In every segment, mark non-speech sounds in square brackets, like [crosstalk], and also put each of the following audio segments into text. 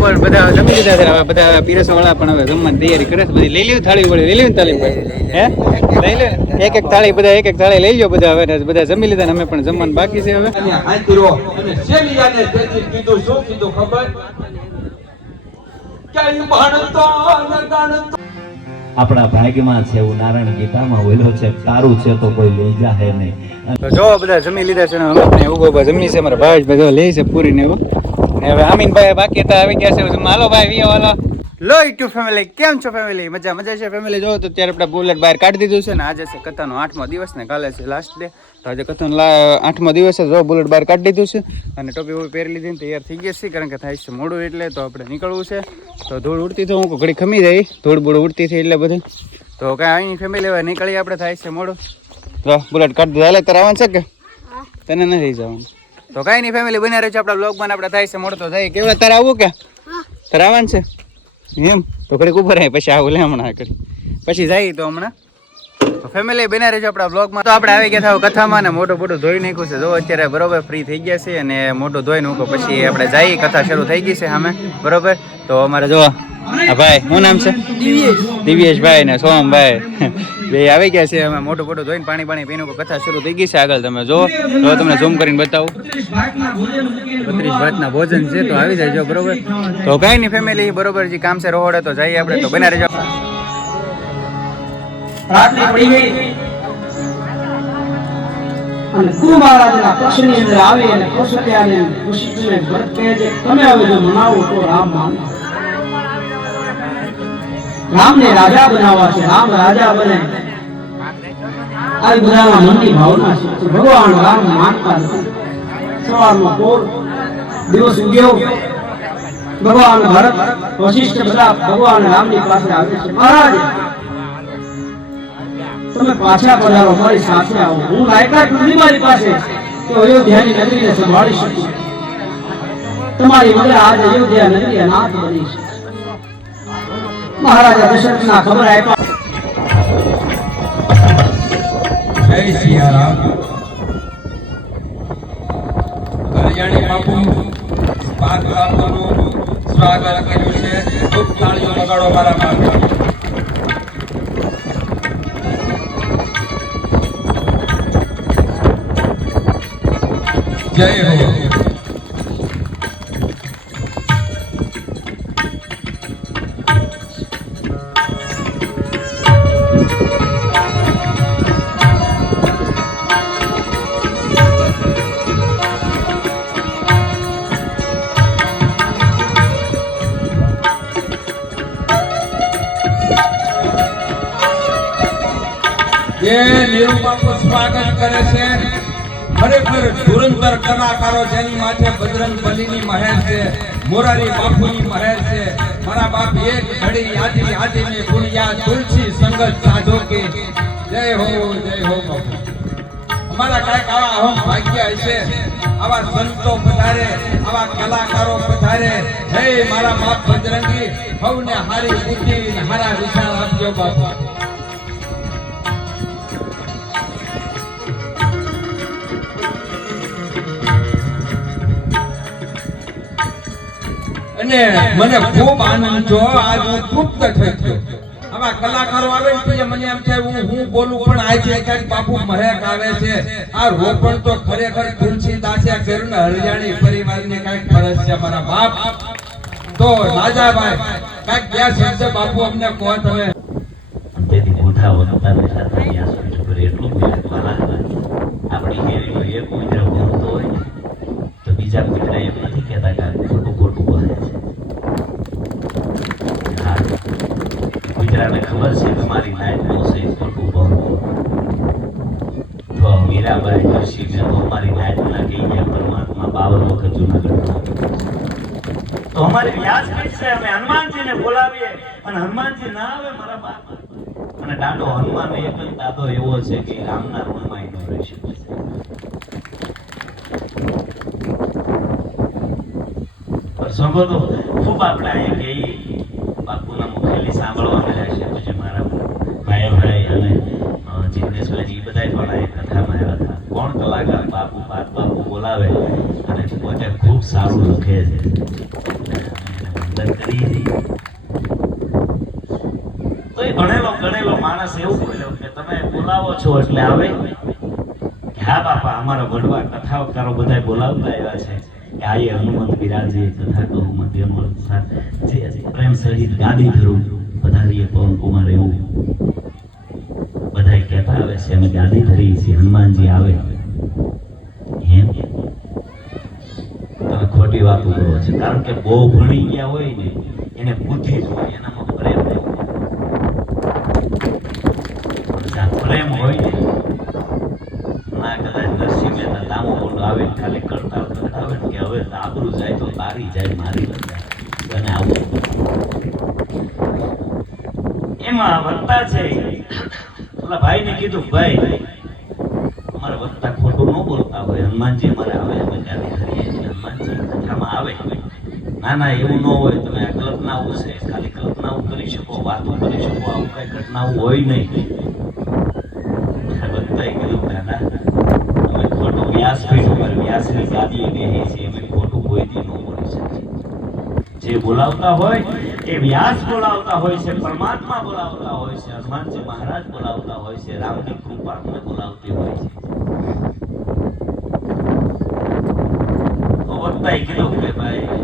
પર બધા જમી લીધા છે, હવે બધા પીરસવા વાળા પણ હવે જમવાની તૈયારી કરે છે. બધી લઈ થાળી વળી લઈ થાળી હે? એક એક થાળી, બધા એક એક થાળી લઈ લો બધા હવે બધા જમી લીધા અમે પણ જમવાનું બાકી છે હવે. આપણા ભાગ્યમાં છે એવું નારાયણ ગીતામાં ઓયલો છે, તારું છે તો કોઈ લઈ જાહે નહીં. તો જો બધા જમી લીધા છે ને અમે પણ જમી છે મારા ભાઈ ભાઈ લે છે પૂરી ને એવું હવે અમીન ભાઈ બાકી તો આવી ગયા છે હાલો ભાઈ વિયો હાલો. લો યુટ્યુબ ફેમિલી કેમ છો ફેમિલી? મજા મજા છે ફેમિલી? જો તો ત્યારે આપણે બુલેટ બહાર કાઢી દીધું છે ને આજે છે કથાનો આઠમો દિવસ ને કાલે છે લાસ્ટ ડે તો આજે કથાનો આઠમો દિવસ છે જો બુલેટ બહાર કાઢી દીધું છે. અને ટોપી વોપી પહેરી લીધી ને તૈયાર થઈ ગયા છે કારણ કે થાય છે મોડું એટલે તો આપણે નીકળવું છે. તો ધૂળ ઉડતી તો હું ઘડી ખમી જાય ધૂળ બૂળ ઉડતી થઈ એટલે બધું. તો કાંઈ અહીં ફેમિલી હવે નીકળી આપણે થાય છે મોડું. તો બુલેટ કાઢી દીધું હાલે તારે આવવાનું છે કે? તને નથી જવાનું. તો કાંઈ નહીં ફેમિલી બન્યા રહે છે આપણા બ્લોગમાં આપણે થાય છે મોડું તો જાય કેવડા તારે આવવું કે? તારે આવવાનું છે? એમ? તો ઘડીક ઉપર આવી પછી આવું લે હમણાં ઘડી પછી જાય તો હમણાં. ફેમિલી બન્યા રહેજો આપણા બ્લોગમાં તો આપણે આવી ગયા થાવ કથામાં ને મોટું મોટું ધોઈ નાખ્યું છે. જો અત્યારે બરોબર ફ્રી થઈ ગયા છે અને મોટું ધોઈ નાખો પછી આપણે જઈએ, કથા શરૂ થઈ ગઈ છે સામે. બરોબર? તો અમારે જો આ ભાઈ શું નામ છે? દિવ્યેશ. ભાઈ ને સોમભાઈ. [laughs] બે આવી ગયા છે અમે મોટું મોટું ધોઈને પાણી પાણી પીને કથા શરૂ થઈ ગઈ છે આગળ તમે જો તો તમને ઝૂમ કરીને બતાવું. બત્રીસ ભાતના ભોજન છે તો આવી જાય બરોબર? તો કઈ નહીં ફેમિલી બરોબર જે કામ છે રોહડે તો જઈએ આપણે તો બના રહેજો. રાત્રિ પડી ગઈ. અને ગુરુ મહારાજના પક્ષની અંદર આવી અને ભરત કહે છે. તમે હવે જો મનાવો તો રામ માનો. રામને રાજા બનાવવા રામ રાજા બને. આ બધાના મનની ભાવના છે. ભગવાન રામ માનતા નથી. સવારનો પોર દિવસ ઉગ્યો. ભગવાન ભરત વશિષ્ઠ બધા ભગવાન રામની પાસે આવે છે. મહારાજ, તમે પાછા પધારો, મારી સાથે આવો. હું લાયકાત નથી મારી પાસે. કે અયોધ્યાની નગરીને સંભાળી શકું. તમારી વગર આજ અયોધ્યા નગરી અનાથ બની છે. મહારાજા દશરથના ખબર આપ્યા. જય સિયારામ. કલ્યાણી બાપુ કર્યું છે. ખૂબ લગાડો મારા બાપુ જય હો. મારા બાપ આવા સંતો પધારે, આવા કલાકારો પધારે. હે મારા બાપ બજરંગી હવને હારી બુદ્ધિ હારા વિચાર આપજો, બાપા. અને મને ખૂબ આનંદ જો આજ હું તૃપ્ત થઈ ગયો. આવા કલાકારો આવે ને પછી મને એમ થાય, હું હું બોલું, પણ આજે ક્યાંક બાપુ મહેક આવે છે, આ રોપણ તો ખરેખર તુલસીદાસે કર્યું ને હરિયાણી પરિવારની કાંઈક ફરજ છે મારા બાપ. તો રાજાભાઈ, કાંઈક બે શબ્દ બાપુ અમને કહો તમે? આપણી હેરીનો એક કુતરો બોલતો હોય તો બીજા કૂતરા એમ નથી કહેતા કે આ ખોટું ખોટું બોલે છે હા, કૂતરાને ખબર છે કે મારી બહુ છે ખોટું બોલતું તો મીરાબાઈ મેં તો મારી નાયકના કહી ગયા, પરમાત્મા બાવન વખત જુનાગઢ તો અમારી વ્યાસપીઠ છે, અમે હનુમાનજીને બોલાવીએ. અને હનુમાનજી ના આવે, મારા બાપ અને દાદો હનુમાન એક જ દાદો એવો છે કે રામના ઋણમાં ન રહી શકે. સંબંધો ખૂબ આપણે અહીંયા કહીએ બાપુના મુખેલી સાંભળવા મળ્યા છે પછી મારા ભાઈ ભાઈ અને અ, જિગ્નેશ રમેશભાઈ એ બધા થોડા એ કથામાં આવ્યા હતા કોણ કલાકાર બાપુ બોલાવે અને પોતે ખૂબ સારું લખે છે. બધા બોલાવતા આવે છે, અમે ગાદી ધરી છીએ, હનુમાનજી આવે એમ તમે ખોટી વાતો કરો છે. કારણ કે બહુ ભણી ગયા હોય ને, એને બુદ્ધિ જ હોય એનામાં પ્રેમ હોય. પ્રેમ હોય ને, ના કદાચ નરસિંહ મહેતા લાંબો મોટો આવે ખાલી કરતા આવે કે હવે તો જાય તો તારી જાય, મારી અને આવું. એમાં વત્તા છે. ઓલા ભાઈને કીધું, ભાઈ, અમારે વત્તા ખોટું ન બોલતા હોય. હનુમાનજી અમારે આવે, અમે ગાડી કરીએ છીએ હનુમાનજી કથામાં આવે ના ના એવું ન હોય, તમે આ કલ્પનાઓ છે, ખાલી કલ્પનાઓ કરી શકો, વાતો કરી શકો, આવું કઈ ઘટનાઓ હોય નહીં. વક્તાએ કીધું દાદા અમે ખોટું વ્યાસપીઠ ઉપર વ્યાસની ગાદીએ બેસીએ છીએ અમે ખોટું કોઈથી ન બોલી શકીએ જે બોલાવતા હોય, એ વ્યાસ બોલાવતા હોય છે, પરમાત્મા બોલાવતા હોય છે, હનુમાનજી મહારાજ બોલાવતા હોય છે, રામની કૃપા અમને બોલાવતી હોય છે. વક્તાએ કીધું કે ભાઈ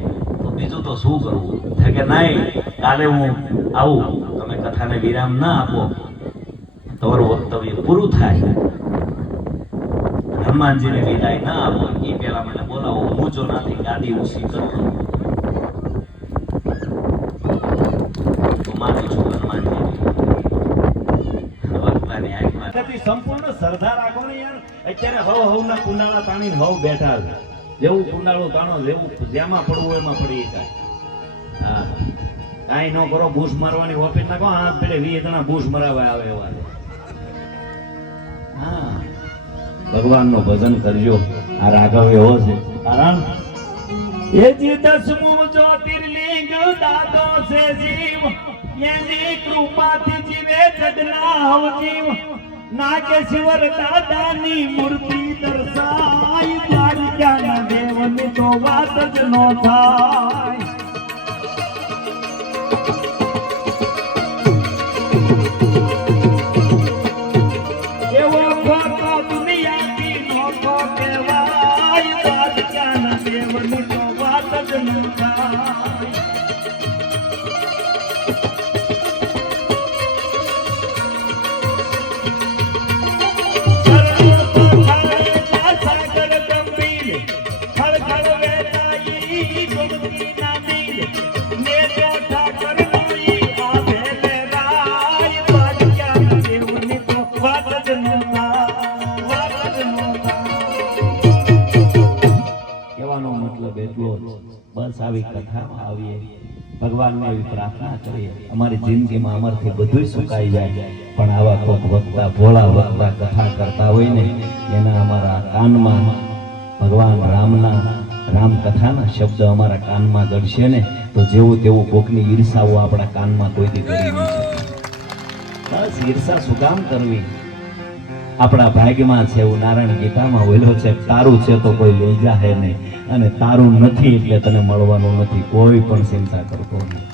બીજું તો શું કરવું? કે નહીં? કાલે હું આવું. તમે કથાને વિરામ ના આપો. તમારું વક્તવ્ય પૂરું થાય. હનુમાનજીને વિદાય ના આપો. એ પેલા મને બોલાવો. હું જો નાથી ગાદી ઊંચી કરું. માનું છું હનુમાનજી સંપૂર્ણ શ્રદ્ધા રાખો ને યાર. અત્યારે હવ હવના કુંડાળા પાણી હવ બેઠા છે. જેવું કુંડાળું તાણો, જેવું જેમાં પડવું એમાં પડી જાય હા. ન કરો બૂસ મારવાની ઓફિસ નાખો હા પેલે વી જણા બૂસ મરાવા આવે એવા. હા. ભગવાનનું ભજન કરજો. આ રાઘવ એવો છે. કારણ એ જી દસમું જ્યોતિર્લિંગ દાદો છે જીવ. એની કૃપાથી જીવે જગના જીવ નાગેશ્વર દાદાની મૂર્તિ દર્શાય તો વાત જ નો થાય કથામાં આવીએ. ભગવાનને એવી પ્રાર્થના કરીએ. અમારી જિંદગીમાં અમારથી બધું સુકાઈ જાય. પણ આવા કોક વક્તા, ભોળા વક્તા, કથા કરતા હોય ને, એના અમારા કાનમાં ભગવાન રામના, રામ કથાના શબ્દ અમારા કાનમાં ગળશે ને, તો જેવું તેવું કોકની ઈર્ષાઓ આપણા કાનમાં કોઈથી કરી નહીં બસ ઈર્ષા શું કામ કરવી? આપણા ભાગ્યમાં છે એવું નારાયણ ગીતામાં વહેલો છે, તારું છે તો કોઈ લઈ જાહે નહીં. અને તારું નથી એટલે તને મળવાનું નથી, કોઈ પણ ચિંતા કરતો નહીં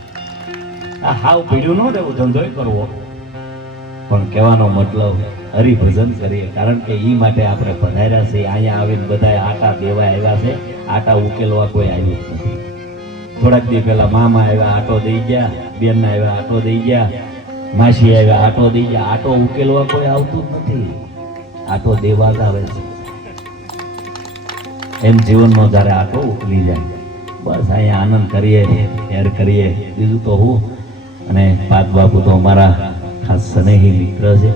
આ હાવ પીડ્યું ન રહેવું, ધંધોય કરવો. પણ કહેવાનો મતલબ, હરિભજન કરીએ, કારણ કે એ માટે આપણે પધાર્યા છે અહીંયા આવીને બધા આટા દેવા આવ્યા છે. આટા ઉકેલવા કોઈ આવ્યું નથી. થોડાક દી પહેલા મામા આવ્યા, આટો દઈ ગયા. બેન આવ્યા, આટો દઈ ગયા. માસી આવ્યા, આટો દઈ ગયા. આટો ઉકેલવા કોઈ આવતું જ નથી. આટો દેવા આવે છે. એમ જીવનનો જ્યારે આટો ઉકલી જાય, બસ અહીંયા આનંદ કરીએ એર કરીએ. બીજું તો હું અને પાદ બાપુ તો અમારા ખાસ સ્નેહી મિત્ર છે.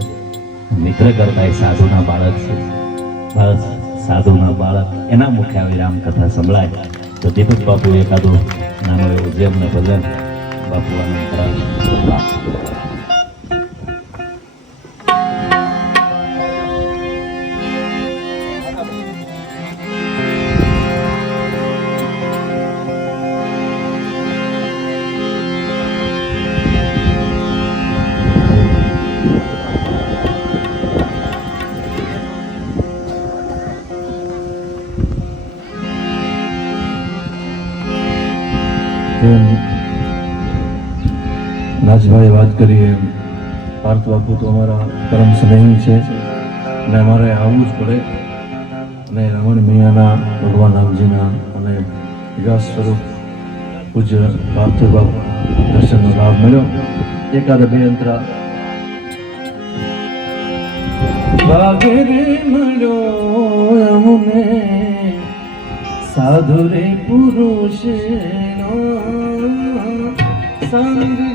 મિત્ર કરતા એ સાધુના બાળક છે. બસ સાધુના બાળક. એના મુખે આવી રામકથા સંભળાય. તો દીપક બાપુ એકાદું નાનું એવું જેમને ભજન બાપુ આનંદ કરાવે રાજભાઈ વાત કરી એમ. પાર્થ બાપુ તો અમારા પરમ સ્નેહી છે અને અમારે આવવું જ પડે. અને રમણ મિયાના, ભગવાન રામજીના અને વિકાસ સ્વરૂપ પૂજ્ય પાર્થ બાપુ દર્શનનો લાભ મળ્યો. એકાદ બે અંતરા. અમને. સાધુ રે પુરુષ સાધુ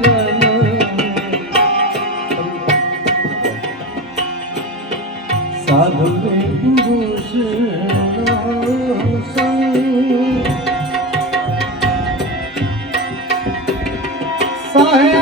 રે પુરુષ સાહેબ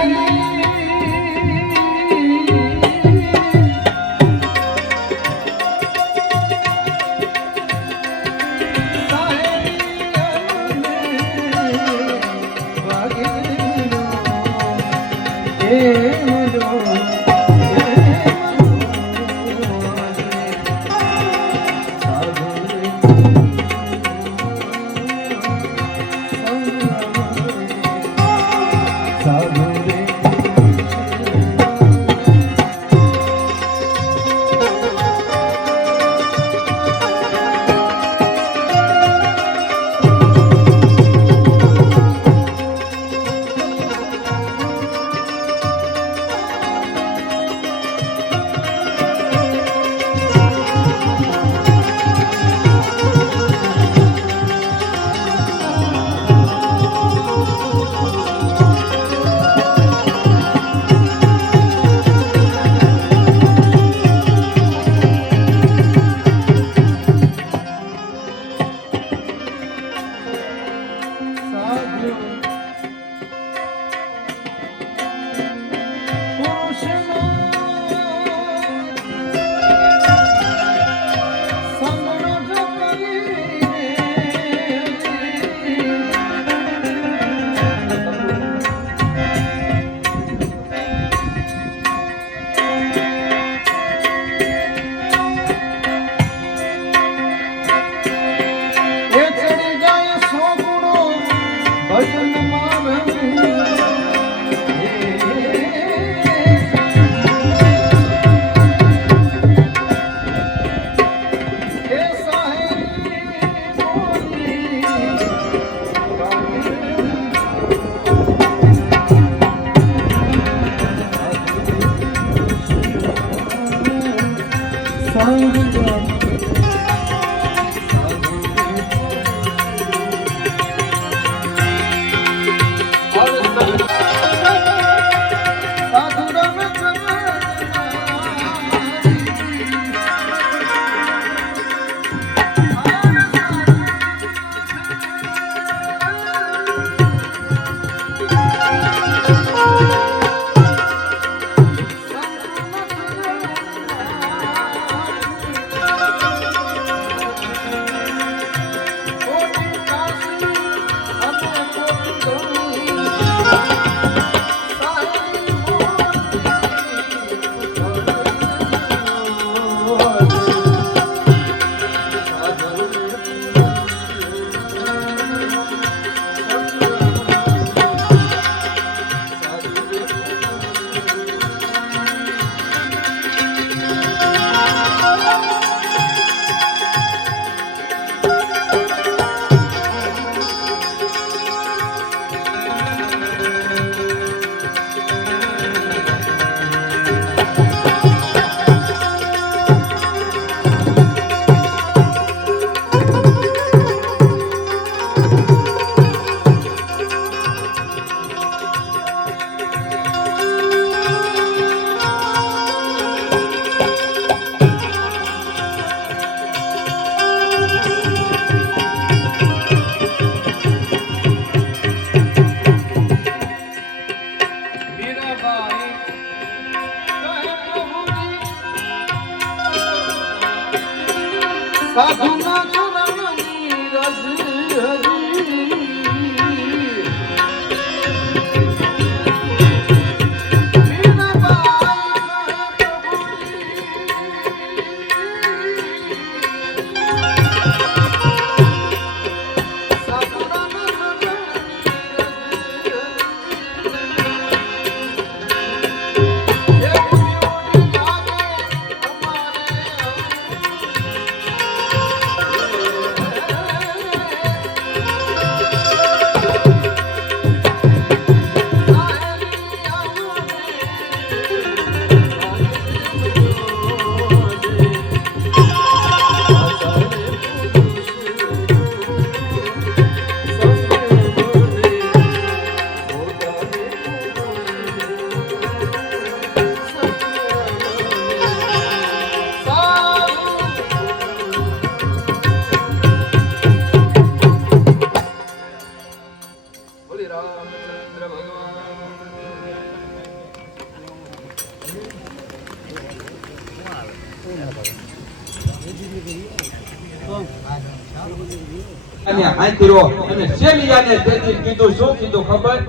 આંતરો અને શેલિયાને તેથી કીધું શું કીધું ખબર?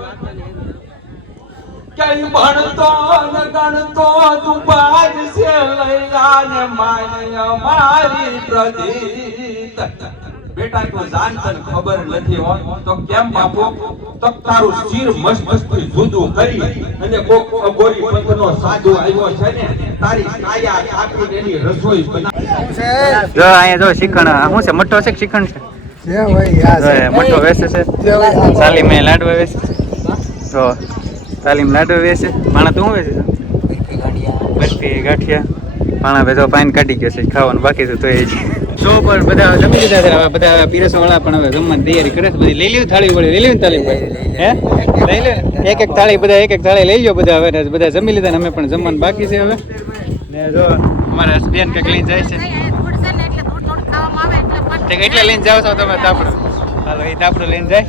કઈ ભણતો ન ગણતો દુપાર છે લૈલાને માય મારી પ્રદીત બેટા તું જાન તને ખબર નથી હો તો કેમ બાપો? તો તારું શિર મસ્ત મસ્તી જુદું કરી અને કોક અઘોરી પંથનો સાધુ આવ્યો છે ને તારી કાયા કાપીને એની રસોઈ બનાવી. જો અહીંયા જો શિખંડ આ શું છે? મઠો છે કે શિખંડ છે? જો વેસે છે. તાલીમ એ લાડવા વેચે છે. જો તાલીમ લાડવા વેસે પાણા તું વેસે બરફી ગાંઠિયા. પાણા ભેજો પાણી કાઢી ગયો છે ખાવાનું બાકી છે તો એ જ સો પર બધા જમી લીધા છે હવે બધા પીરસો વાળા પણ હવે જમવાની તૈયારી કરે છે. બધી લઈ લેવી થાળી વળી લઈ લેવી તાલીમ ભાઈ હે? લઈ લે. એક એક થાળી બધા એક એક થાળી લઈ લો બધા હવે બધા જમી લીધા ને અમે પણ જમવાનું બાકી છે હવે. ને જો અમારા બેન કંઈક લઈને જાય છે. એટલે લઈને જાવ છો તમે તાપડો હાલો એ તાપડો લઈને જાય.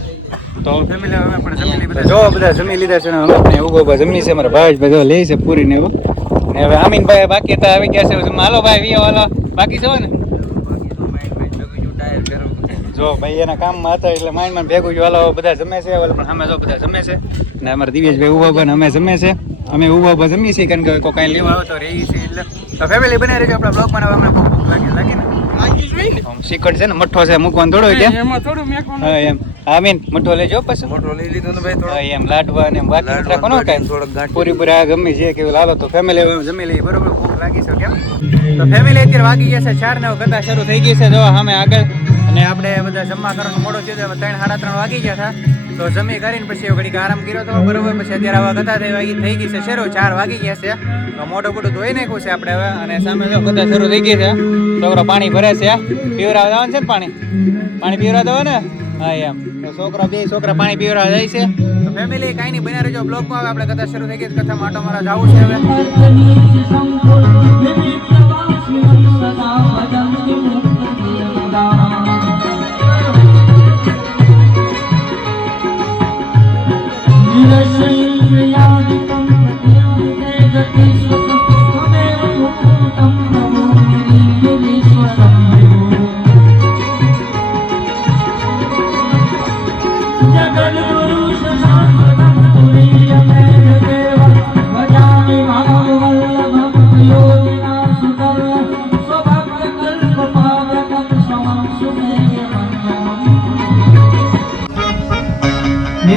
તો ફેમિલી અમે પણ જમી લીધા જો બધા જમી લીધા છે ને અમે ઊભો ઊભા જમી છે અમારા ભાઈ બધા લે છે પૂરી ને એવું. ને હવે અમીનભાઈ બાકી હતા આવી ગયા છે. હાલો ભાઈ હાલો. બાકી છો ને? જો ભાઈ એના કામમાં હતા એટલે માઇન્ડમાં ભેગું હાલો બધા જમે છે. પણ અમે જો બધા જમે છે. ને અમારા દિવેશભાઈ ઊભા ઊભા અમે જમે છે. અમે ઊભા ઊભા જમીએ છીએ કારણ કે કોઈ કાંઈ લેવા આવતો રહી છે એટલે. તો ફેમિલી બને રહેજો આપણા બ્લોગ બનાવવા અમને ભૂખ લાગે લાગે ને? આમ શ્રીખંડ છે ને મઠ્ઠો છે મૂકવાનું થોડો કે એમાં થોડું મેકવાનું. હા એમ. હા મીન મઠ્ઠો લેજો પછી. મઠો લઈ લીધો ને ભાઈ થોડો. એમ લાડવા ને બાકી નથી રાખવાનું કાંઈ. પૂરી પૂરી આ ગમે છે કે લાલો તો ફેમિલી જમી લઈએ. બરોબર ભૂખ લાગી છે કેમ? તો ફેમિલી અત્યારે વાગી ગયા છે ચાર ને હવે કથા શરૂ થઈ ગઈ છે. જો સામે આગળ. અને આપણે બધા જમવા કરવાનું મોડો થયો તો ત્રણ સાડા ત્રણ વાગી ગયા હતા. તો જમી કરીને પછી ઘડીક આરામ કર્યો તો બરોબર, પછી અત્યારે આવા કથા થઈ વાગી થઈ ગઈ છે, શેરો ચાર વાગી ગયા છે. તો મોટું મોટું ધોઈ નાખ્યું છે આપણે હવે અને સામે જો કથા શરૂ થઈ ગઈ છે. છોકરો પાણી ભરે છે. પીવરાવ જવાનું છે પાણી? પાણી પીવરાવ દો ને? હા, એમ. તો છોકરા બે, છોકરા પાણી પીવરાવ જાય છે. તો ફેમિલી કાંઈ નહીં, બન્યા રહેજો બ્લોગમાં હવે આપણે કથા શરૂ થઈ ગઈ કથા માટો મારા જવું છે હવે. 这是需要。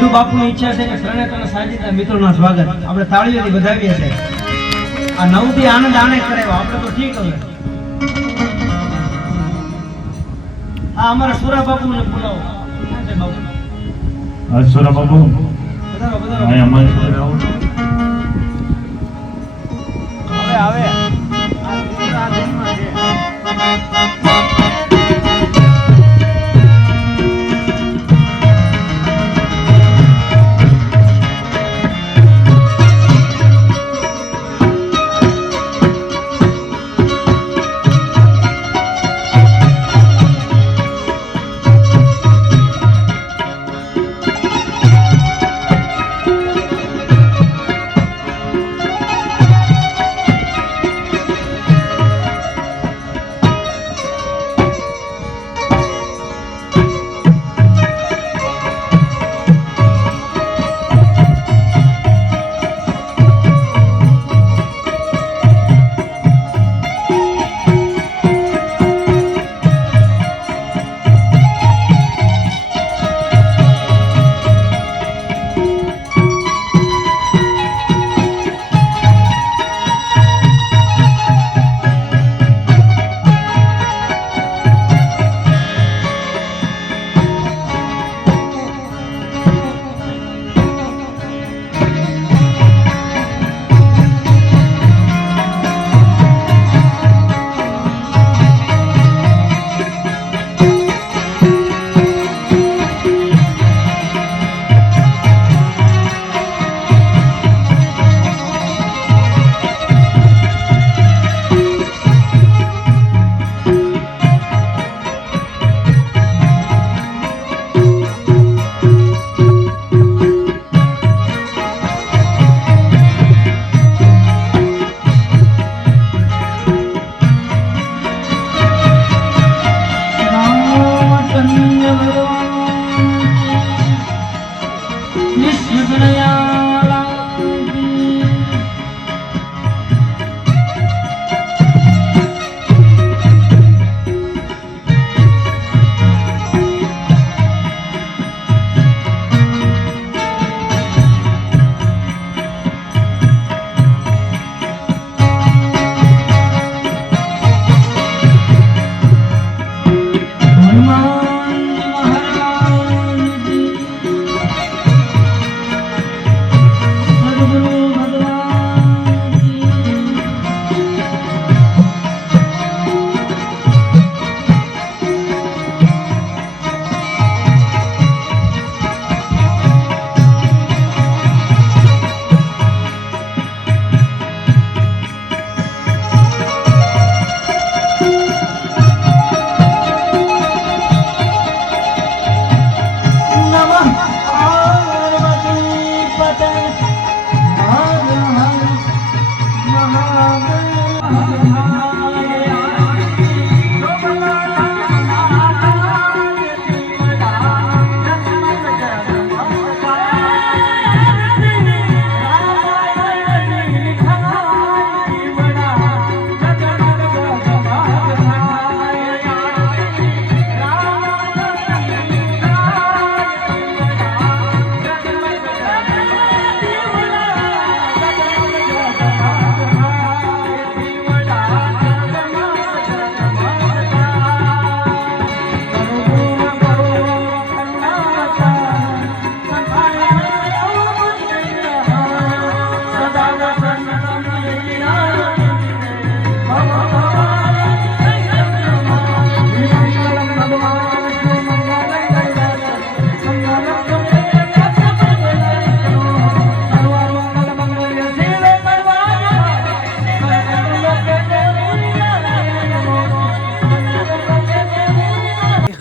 નીરુ બાપુની ઈચ્છા છે કે ત્રણે ત્રણ સાજીદના મિત્રોના સ્વાગત આપણે તાળીઓથી વધાવીએ છીએ આ નવથી આનંદ આને કરાવ્યો આપણે તો ઠીક હવે આ અમારા સુરા બોલાવો બાપુ બધારો બધારો અહીં અમારી જોડે આવો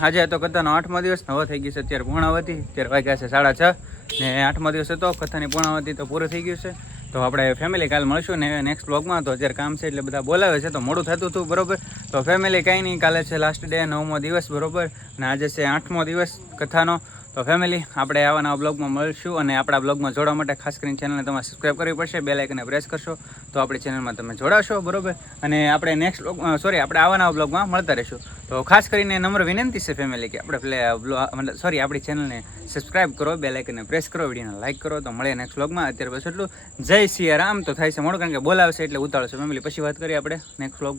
આજે તો કથાનો આઠમો દિવસ નવો થઈ ગયું છે અત્યારે પૂર્ણાવતી, અત્યારે વાગ્યા છે સાડા છ. ને આઠમો દિવસ હતો, કથાની પૂર્ણાવતી તો પૂરું થઈ ગયું છે. તો આપણે ફેમિલી કાલ મળશું ને નેક્સ્ટ બ્લોગમાં તો અત્યારે કામ છે એટલે બધા બોલાવે છે, તો મોડું થતું હતું, બરોબર? તો ફેમિલી કાંઈ નહીં, કાલે છે લાસ્ટ ડે નવમો દિવસ, બરોબર? ને આજે છે આઠમો દિવસ કથાનો. તો ફેમિલી આપણે આવા બ્લોગમાં મળશું અને આપણા બ્લોગમાં જોડવા માટે ખાસ કરીને ચેનલને તમારે સબસ્ક્રાઈબ કરવી પડશે બે લાઇકને પ્રેસ કરશો, તો આપણી ચેનલમાં તમે જોડાશો, બરોબર? અને આપણે નેક્સ્ટ બ્લોગ સોરી આપણે આવા બ્લોગમાં મળતા રહીશું. તો ખાસ કરીને નમ્ર વિનંતી છે ફેમિલી કે આપણે મતલબ સોરી આપણી ચેનલને સબસ્ક્રાઈબ કરો બે લાઇકને પ્રેસ કરો, વિડીયોને લાઇક કરો, તો મળીએ નેક્સ્ટ બ્લોગમાં અત્યારે બસ એટલું. જય સિયા રામ તો થાય છે મોડું, કારણ કે બોલાવશે એટલે ઉતાળશે ફેમિલી પછી વાત કરીએ આપણે નેક્સ્ટ બ્લોગમાં